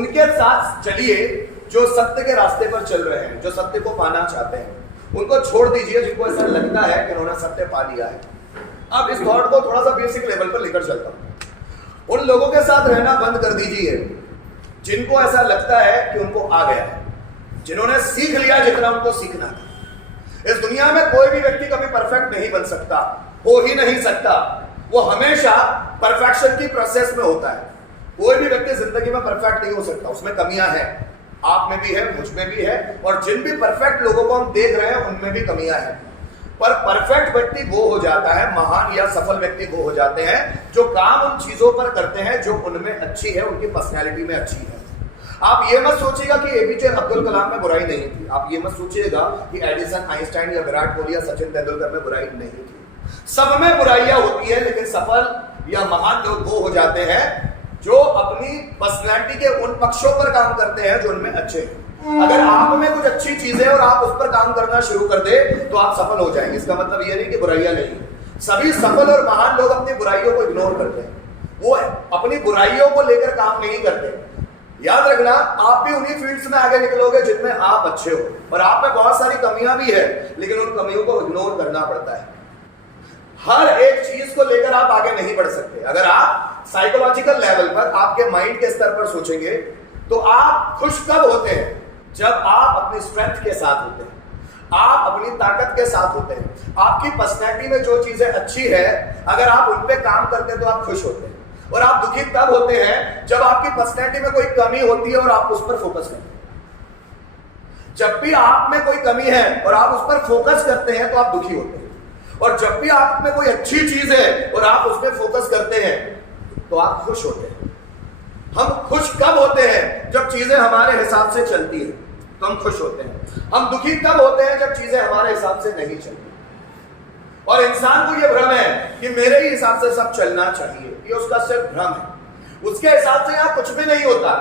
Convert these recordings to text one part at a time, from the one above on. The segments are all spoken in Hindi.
उनके साथ चलिए जो सत्य के रास्ते पर चल रहे हैं, जो सत्य को पाना चाहते हैं। उनको छोड़ दीजिए जिनको ऐसा लगता है कि उन्होंने सत्य पा लिया है। अब इस थॉट को थोड़ा सा बेसिक लेवल पर लेकर चलता हूं। उन लोगों के साथ रहना बंद कर दीजिए जिनको ऐसा लगता है कि उनको आ गया है, जिन्होंने सीख लिया जितना उनको सीखना था। इस दुनिया में कोई भी व्यक्ति कभी परफेक्ट नहीं बन सकता, हो ही नहीं सकता। वो हमेशा परफेक्शन की प्रोसेस में होता है। कोई भी व्यक्ति जिंदगी में परफेक्ट नहीं हो सकता, उसमें कमियां हैं। आप में भी है, मुझ में भी है, और जिन भी परफेक्ट लोगों को हम देख रहे हैं उनमें भी कमियां हैं। पर परफेक्ट व्यक्ति वो हो जाता है, महान या सफल व्यक्ति वो हो जाते हैं जो काम उन चीजों पर करते हैं जो उनमें अच्छी है, उनकी पर्सनैलिटी में अच्छी है। आप ये मत सोचिएगा कि एपीजे अब्दुल कलाम में बुराई नहीं थी। आप ये मत सोचिएगा कि एडिसन, आइंस्टाइन या विराट कोहली या सचिन तेंदुलकर में बुराई नहीं थी। सब में बुराइयां होती है, लेकिन सफल या महान लोग वो हो जाते हैं जो अपनी पर्सनैलिटी के उन पक्षों पर काम करते हैं जो उनमें अच्छे हैं। अगर आप में कुछ अच्छी चीजें और आप उस पर काम करना शुरू कर दे तो आप सफल हो जाएंगे। इसका मतलब ये नहीं कि बुराइयां नहीं। सभी सफल और महान लोग अपनी बुराइयों को इग्नोर करते हैं, वो अपनी बुराइयों को लेकर काम नहीं करते। याद रखना, आप भी उन्हीं फील्ड्स में आगे निकलोगे जिनमें आप अच्छे हो, और आप में बहुत सारी कमियां भी है, लेकिन उन कमियों को इग्नोर करना पड़ता है। हर एक चीज को लेकर आप आगे नहीं बढ़ सकते। अगर आप साइकोलॉजिकल लेवल पर, आपके माइंड के स्तर पर सोचेंगे तो आप खुश कब होते हैं? जब आप अपनी स्ट्रेंथ के साथ होते हैं, आप अपनी ताकत के साथ होते हैं। आपकी पर्सनैलिटी में जो चीजें अच्छी है, अगर आप उन पे काम करते हैं तो आप खुश होते हैं। और आप दुखी तब होते हैं जब आपकी पर्सनैलिटी में कोई कमी होती है और आप उस पर फोकस करते हैं। जब भी आप में कोई कमी है और आप उस पर फोकस करते हैं तो आप दुखी होते हैं, और जब भी आप में कोई अच्छी चीज है और आप उस पर फोकस करते हैं तो आप खुश होते हैं। हम खुश कब होते हैं? जब चीजें हमारे हिसाब से चलती है तो हम खुश होते हैं। हम दुखी तब होते हैं जब चीजें हमारे हिसाब से नहीं चलती। और इंसान को यह भ्रम है कि मेरे ही हिसाब से सब चलना चाहिए, ये उसका सिर्फ भ्रम है। उसके हिसाब से यहां कुछ भी नहीं होता,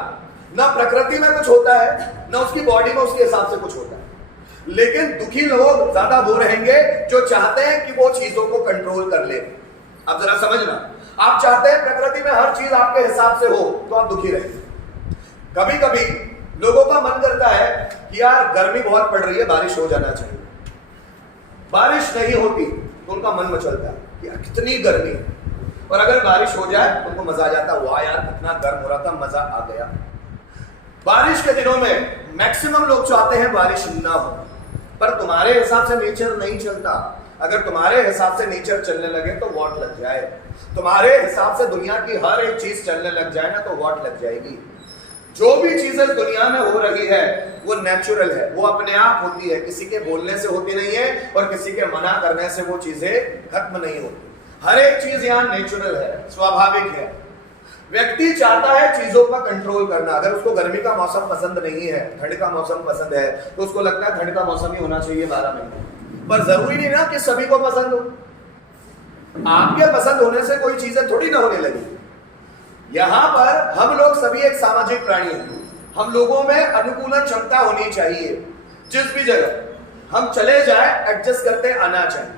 ना प्रकृति में कुछ होता है, ना उसकी बॉडी में उसके हिसाब से कुछ होता है। लेकिन दुखी लोग ज्यादा वो रहेंगे जो चाहते हैं कि वो चीजों को कंट्रोल कर ले। अब जरा समझना, आप चाहते हैं प्रकृति में हर चीज आपके हिसाब से हो तो आप दुखी रहेंगे। कभी कभी लोगों का मन करता है कि यार गर्मी बहुत पड़ रही है, बारिश हो जाना चाहिए। बारिश नहीं होती तो उनका मन मचलता है कि यार कितनी गर्मी है, और अगर बारिश हो जाए तो उनको मजा आ जाता है, वाह यार कितना गर्म हो रहा था, मजा आ गया। बारिश के दिनों में मैक्सिमम लोग चाहते हैं बारिश ना हो, पर तुम्हारे हिसाब से नेचर नहीं चलता। अगर तुम्हारे हिसाब से नेचर चलने लगे तो वॉट लग जाए। तुम्हारे हिसाब से दुनिया की हर एक चीज चलने लग जाए ना तो वॉट लग जाएगी। जो भी चीजें दुनिया में हो रही है वो नेचुरल है, वो अपने आप होती है, किसी के बोलने से होती नहीं है और किसी के मना करने से वो चीजें खत्म नहीं होती। हर एक चीज यहाँ नेचुरल है, स्वाभाविक है। व्यक्ति चाहता है चीजों पर कंट्रोल करना। अगर उसको गर्मी का मौसम पसंद नहीं है, ठंड का मौसम पसंद है, तो उसको लगता है ठंड का मौसम ही होना चाहिए 12 महीने। पर जरूरी नहीं ना कि सभी को पसंद हो। आपके पसंद होने से कोई चीजें थोड़ी ना होने लगी। यहां पर हम लोग सभी एक सामाजिक प्राणी हैं। हम लोगों में अनुकूलन क्षमता होनी चाहिए। जिस भी जगह हम चले जाए एडजस्ट करते आना चाहिए।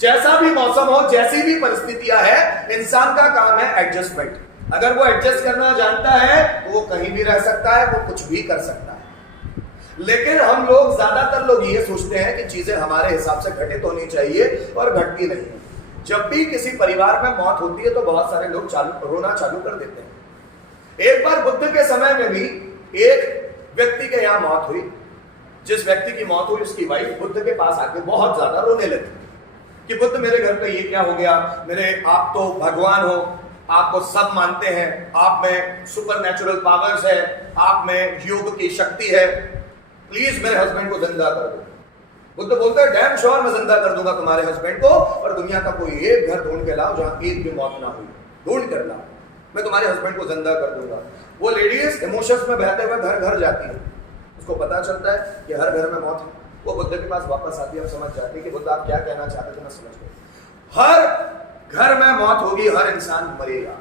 जैसा भी मौसम हो, जैसी भी परिस्थितियां है, इंसान का काम है एडजस्टमेंट। अगर वो एडजस्ट करना जानता है तो वो कहीं भी रह सकता है, वो कुछ भी कर सकता है। लेकिन हम लोग, ज्यादातर लोग ये सोचते हैं कि चीजें हमारे हिसाब से घटित होनी चाहिए और घटती नहीं। जब भी किसी परिवार में मौत होती है तो बहुत सारे लोग रोना चालू कर देते हैं। एक बार बुद्ध के समय में भी एक व्यक्ति के यहाँ मौत हुई। जिस व्यक्ति की मौत हुई उसकी वाइफ बुद्ध के पास आके बहुत ज्यादा रोने लगी कि बुद्ध मेरे घर पे ये क्या हो गया, आप तो भगवान हो, आपको सब मानते हैं, आप में सुपर नेचुरल पावर्स है, आप में योग की शक्ति है, प्लीज मेरे हस्बैंड को जिंदा कर दो। बुद्ध बोलते हैं डैम श्योर मैं जिंदा कर दूंगा तुम्हारे हस्बैंड को, और दुनिया का कोई एक घर ढूंढ के लाओ जहां एक भी मौत ना हुई, ढूंढ कर लाओ, मैं तुम्हारे हस्बैंड को जिंदा कर दूंगा। वो लेडीज इमोशंस में बहते हुए घर घर जाती है। उसको पता चलता है कि हर घर में मौत है। वो बुद्ध के पास वापस आती है और समझ जाती है कि बुद्ध आप क्या कहना चाहते थे, मैं समझ गया। हर घर में मौत होगी, हर इंसान मरेगा।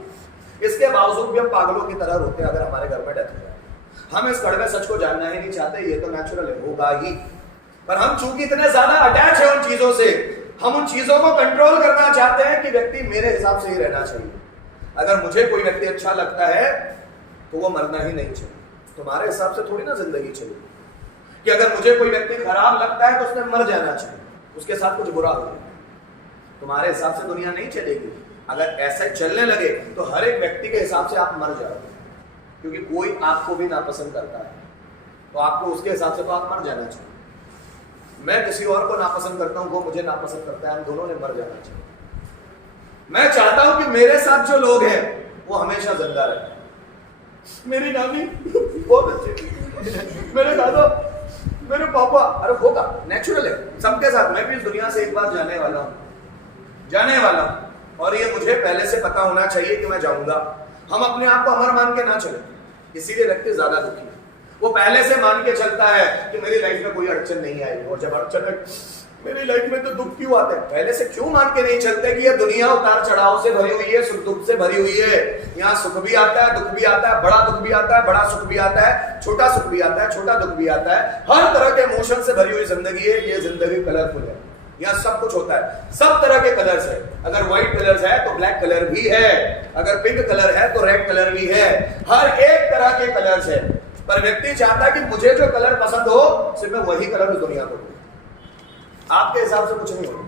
इसके बावजूद भी हम पागलों की तरह रोते हैं अगर हमारे घर में डेथ हो जाए। हम इस कड़वे सच को जानना ही नहीं चाहते, ये तो नेचुरल है, होगा ही। पर हम चूंकि इतने ज्यादा अटैच है उन चीजों से, हम उन चीजों को कंट्रोल करना चाहते हैं कि व्यक्ति मेरे हिसाब से ही रहना चाहिए। अगर मुझे कोई व्यक्ति अच्छा लगता है तो वो मरना ही नहीं चाहिए। तुम्हारे हिसाब से थोड़ी ना जिंदगी चलेगी कि अगर मुझे कोई व्यक्ति खराब लगता है तो उसने मर जाना चाहिए, उसके साथ कुछ बुरा हो गया। तुम्हारे हिसाब से दुनिया नहीं चलेगी। अगर ऐसे चलने लगे तो हर एक व्यक्ति के हिसाब से आप मर जाओगे, क्योंकि कोई आपको भी नापसंद करता है तो आपको उसके हिसाब से तो आप मर जाना चाहिए। मैं किसी और को नापसंद करता हूं, वो मुझे नापसंद करता है, हम दोनों ने मर जाना चाहिए। मैं चाहता हूं कि मेरे साथ जो लोग हैं वो हमेशा जिंदा रहे। मेरी नानी बहुत अच्छी, मेरे दादा, मेरे पापा, अरे होगा, नेचुरल है सबके साथ। मैं भी इस दुनिया से एक बार जाने वाला हूं और ये मुझे पहले से पता होना चाहिए कि मैं जाऊंगा। हम अपने आप को अमर मान के ना चले, इसीलिए व्यक्ति ज्यादा दुखी है। वो पहले से मान के चलता है कि मेरी लाइफ में कोई अड़चन नहीं आएगी, और जब अड़चन मेरी लाइफ में तो दुख क्यों आते हैं, पहले से क्यों मान के नहीं चलते कि ये दुनिया उतार चढ़ाव से भरी हुई है, सुख दुख से भरी हुई है। यहाँ सुख भी आता है, दुख भी आता है, बड़ा दुख भी आता है, बड़ा सुख भी आता है, छोटा सुख भी आता है, छोटा दुख भी आता है। हर तरह के इमोशन से भरी हुई जिंदगी है। ये जिंदगी कलरफुल है, यहाँ सब कुछ होता है, सब तरह के कलर्स है। अगर व्हाइट कलर्स है तो ब्लैक कलर भी है, अगर पिंक कलर है तो रेड कलर भी है। हर एक तरह के कलर्स है, पर व्यक्ति चाहता है कि मुझे जो कलर पसंद हो सिर्फ मैं वही कलर उस दुनिया को दूं। आपके हिसाब से कुछ नहीं होगा।